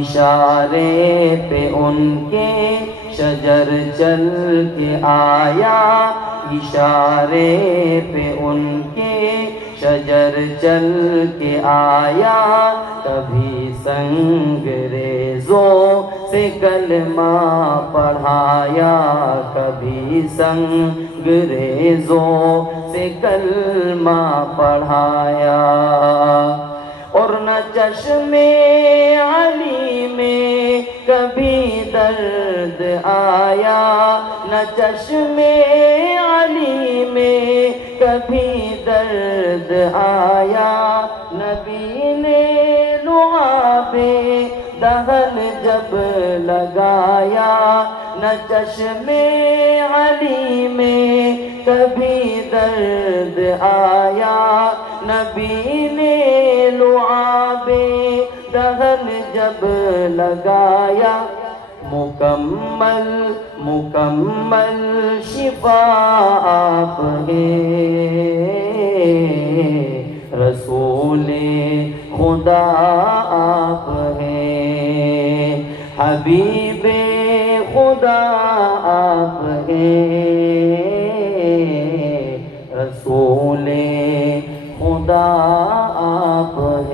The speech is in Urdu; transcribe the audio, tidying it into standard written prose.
اشارے پہ ان کے شجر چل کے آیا، اشارے پہ ان کے شجر چل کے آیا، کبھی سنگریزوں سے کلمہ پڑھایا، کبھی سنگریزوں سے کلمہ پڑھایا۔ اور نہ چشم علی میں کبھی درد آیا، نہ چشم علی میں کبھی درد آیا، نبی نے لعاب دہن جب لگایا، نہ چشم علی میں کبھی درد آیا، نبی نے لعاب دہن جب لگایا، مکمل مکمل شفا آپ ہیں، رسول خدا آپ ہیں، حبیب خدا آپ ہیں۔